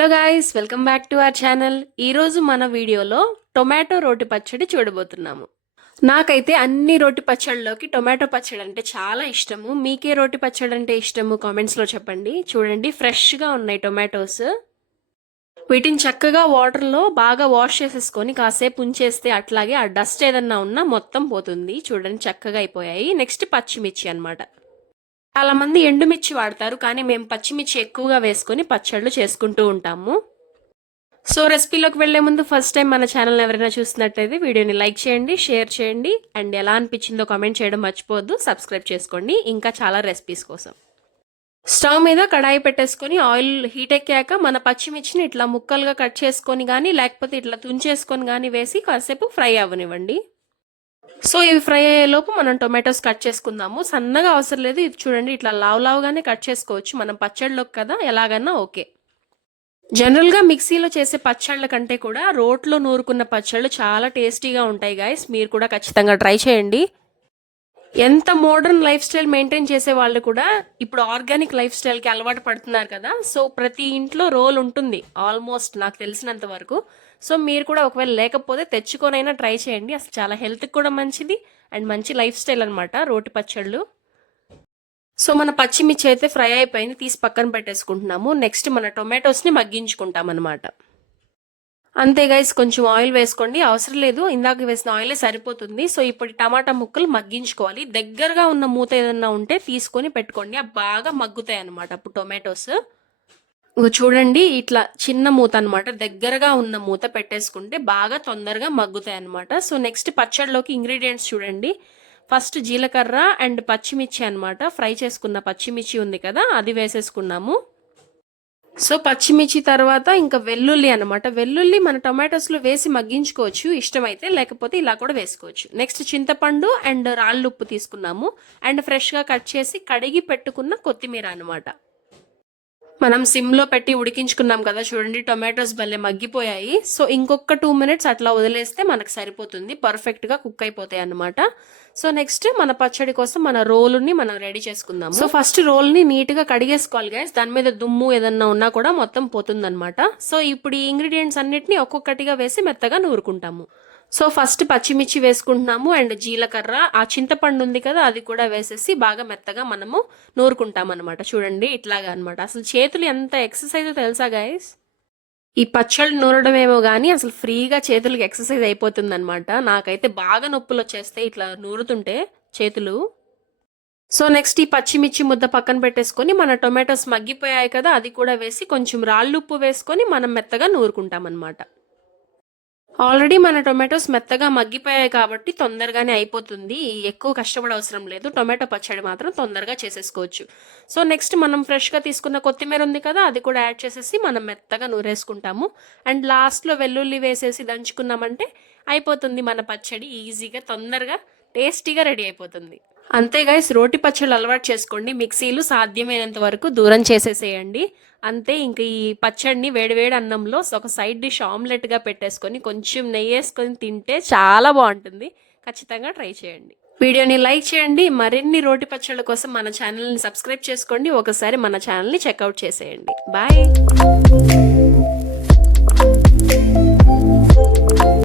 Hello guys, welcome back to our channel. ఈరోజు మన వీడియోలో టొమాటో రోటి పచ్చడి చూడబోతున్నాము. నాకైతే అన్ని రోటి పచ్చళ్ళలోకి టొమాటో పచ్చడి అంటే చాలా ఇష్టము. మీకే రోటి పచ్చడి అంటే ఇష్టము కామెంట్స్లో చెప్పండి. చూడండి, ఫ్రెష్గా ఉన్నాయి టొమాటోస్. వీటిని చక్కగా వాటర్లో బాగా వాష్ చేసేసుకొని కాసేపు ఉంచేస్తే అట్లాగే ఆ డస్ట్ ఏదన్నా ఉన్నా మొత్తం పోతుంది. చూడండి, చక్కగా అయిపోయాయి. నెక్స్ట్ పచ్చిమిర్చి అనమాట. చాలా మంది ఎండుమిర్చి వాడతారు, కానీ మేము పచ్చిమిర్చి ఎక్కువగా వేసుకొని పచ్చళ్ళు చేసుకుంటూ ఉంటాము. సో రెసిపీలోకి వెళ్లే ముందు ఫస్ట్ టైం మన ఛానల్ ఎవరైనా చూస్తున్నట్టయితే వీడియోని లైక్ చేయండి, షేర్ చేయండి, అండ్ ఎలా అనిపించిందో కామెంట్ చేయడం మర్చిపోవద్దు. సబ్స్క్రైబ్ చేసుకోండి ఇంకా చాలా రెసిపీస్ కోసం. స్టవ్ మీద కడాయి పెట్టేసుకొని ఆయిల్ హీట్ ఎక్కాక మన పచ్చిమిర్చిని ఇట్లా ముక్కలుగా కట్ చేసుకొని కానీ లేకపోతే ఇట్లా తుంచేసుకొని కానీ వేసి కాసేపు ఫ్రై అవ్వనివ్వండి. సో ఇవి ఫ్రై అయ్యేలోపు మనం టొమాటోస్ కట్ చేసుకుందాము. సన్నగా అవసరం లేదు, ఇది చూడండి ఇట్లా లావుగానే కట్ చేసుకోవచ్చు. మనం పచ్చళ్ళలోకి కదా, ఎలాగన్నా ఓకే. జనరల్గా మిక్సీలో చేసే పచ్చళ్ళ కంటే కూడా రోట్లో నూరుకున్న పచ్చళ్ళు చాలా టేస్టీగా ఉంటాయి గాయస్. మీరు కూడా ఖచ్చితంగా ట్రై చేయండి. ఎంత మోడర్న్ లైఫ్ స్టైల్ మెయింటైన్ చేసే వాళ్ళు కూడా ఇప్పుడు ఆర్గానిక్ లైఫ్ స్టైల్కి అలవాటు పడుతున్నారు కదా. సో ప్రతి ఇంట్లో రోల్ ఉంటుంది ఆల్మోస్ట్, నాకు తెలిసినంత వరకు. సో మీరు కూడా ఒకవేళ లేకపోతే తెచ్చుకొనైనా ట్రై చేయండి. అసలు చాలా హెల్త్కి కూడా మంచిది అండ్ మంచి లైఫ్ స్టైల్ అనమాట రోటి పచ్చళ్ళు. సో మన పచ్చిమిర్చి అయితే ఫ్రై అయిపోయింది, తీసి పక్కన పెట్టేసుకుంటున్నాము. నెక్స్ట్ మన టొమాటోస్ని మగ్గించుకుంటాం అనమాట. అంతే గైస్, కొంచెం ఆయిల్ వేసుకోండి, అవసరం లేదు, ఇందాక వేసిన ఆయిలే సరిపోతుంది. సో ఇప్పుడు టమాటా ముక్కలు మగ్గించుకోవాలి. దగ్గరగా ఉన్న మూత ఏదన్నా ఉంటే తీసుకొని పెట్టుకోండి, అవి బాగా మగ్గుతాయి అనమాట అప్పుడు టొమాటోస్. చూడండి, ఇట్లా చిన్న మూత అనమాట, దగ్గరగా ఉన్న మూత పెట్టేసుకుంటే బాగా తొందరగా మగ్గుతాయి అనమాట. సో నెక్స్ట్ పచ్చడిలోకి ఇంగ్రీడియంట్స్ చూడండి. ఫస్ట్ జీలకర్ర అండ్ పచ్చిమిర్చి అనమాట. ఫ్రై చేసుకున్న పచ్చిమిర్చి ఉంది కదా, అది వేసేసుకున్నాము. సో పచ్చిమిర్చి తర్వాత ఇంకా వెల్లుల్లి అనమాట. వెల్లుల్లి మన టొమాటోస్లో వేసి మగ్గించుకోవచ్చు ఇష్టమైతే, లేకపోతే ఇలా కూడా వేసుకోవచ్చు. నెక్స్ట్ చింతపండు అండ్ రాళ్ళుప్పు తీసుకున్నాము. అండ్ ఫ్రెష్గా కట్ చేసి కడిగి పెట్టుకున్న కొత్తిమీర అనమాట. మనం సిమ్లో పెట్టి ఉడికించుకున్నాం కదా, చూడండి టొమాటోస్ భలే మగ్గిపోయాయి. సో ఇంకొక 2 minutes అట్లా వదిలేస్తే మనకు సరిపోతుంది, పర్ఫెక్ట్గా కుక్ అయిపోతాయి అనమాట. సో నెక్స్ట్ మన పచ్చడి కోసం మన రోలుని మనం రెడీ చేసుకుందాం. సో ఫస్ట్ రోల్ని నీట్గా కడిగేసుకోవాలి గైస్, దాని మీద దుమ్ము ఏదన్నా ఉన్నా కూడా మొత్తం పోతుందన్నమాట. సో ఇప్పుడు ఈ ఇంగ్రీడియంట్స్ అన్నిటిని ఒక్కొక్కటిగా వేసి మెత్తగా నూరుకుంటాము. సో ఫస్ట్ పచ్చిమిర్చి వేసుకుంటున్నాము అండ్ జీలకర్ర, ఆ చింతపండు ఉంది కదా అది కూడా వేసేసి బాగా మెత్తగా మనము నూరుకుంటాం అనమాట. చూడండి ఇట్లాగా అనమాట. అసలు చేతులు ఎంత ఎక్సర్సైజ్ తెలుసా గైస్. ఈ పచ్చళ్ళు నూరడం ఏమో కానీ అసలు ఫ్రీగా చేతులకి ఎక్సర్సైజ్ అయిపోతుంది అనమాట. నాకైతే బాగా నొప్పులు వచ్చేస్తాయి ఇట్లా నూరుతుంటే చేతులు. సో నెక్స్ట్ ఈ పచ్చిమిర్చి ముద్ద పక్కన పెట్టేసుకొని మన టొమాటోస్ మగ్గిపోయాయి కదా, అది కూడా వేసి కొంచెం రాళ్ళుప్పు వేసుకొని మనం మెత్తగా నూరుకుంటాం అనమాట. ఆల్రెడీ మన టొమాటోస్ మెత్తగా మగ్గిపోయాయి కాబట్టి తొందరగానే అయిపోతుంది, ఎక్కువ కష్టపడ అవసరం లేదు. టొమాటో పచ్చడి మాత్రం తొందరగా చేసేసుకోవచ్చు. సో నెక్స్ట్ మనం ఫ్రెష్గా తీసుకున్న కొత్తిమీర ఉంది కదా, అది కూడా యాడ్ చేసేసి మనం మెత్తగా నూరేసుకుంటాము. అండ్ లాస్ట్లో వెల్లుల్లి వేసేసి దంచుకున్నామంటే అయిపోతుంది మన పచ్చడి. ఈజీగా తొందరగా టేస్టీగా రెడీ అయిపోతుంది. అంతే గైస్, రోటి పచ్చళ్ళు అలవాటు చేసుకోండి. మిక్సీలు సాధ్యమైనంత వరకు దూరం చేసేసేయండి. అంతే, ఇంక ఈ పచ్చడిని వేడివేడి అన్నంలో ఒక సైడ్ డిష్ ఆమ్లెట్గా పెట్టేసుకొని కొంచెం నెయ్యి వేసుకొని తింటే చాలా బాగుంటుంది. ఖచ్చితంగా ట్రై చేయండి. వీడియోని లైక్ చేయండి. మరిన్ని రోటి పచ్చళ్ళ కోసం మన ఛానల్ని సబ్స్క్రైబ్ చేసుకోండి. ఒకసారి మన ఛానల్ని చెక్అవుట్ చేసేయండి. బాయ్.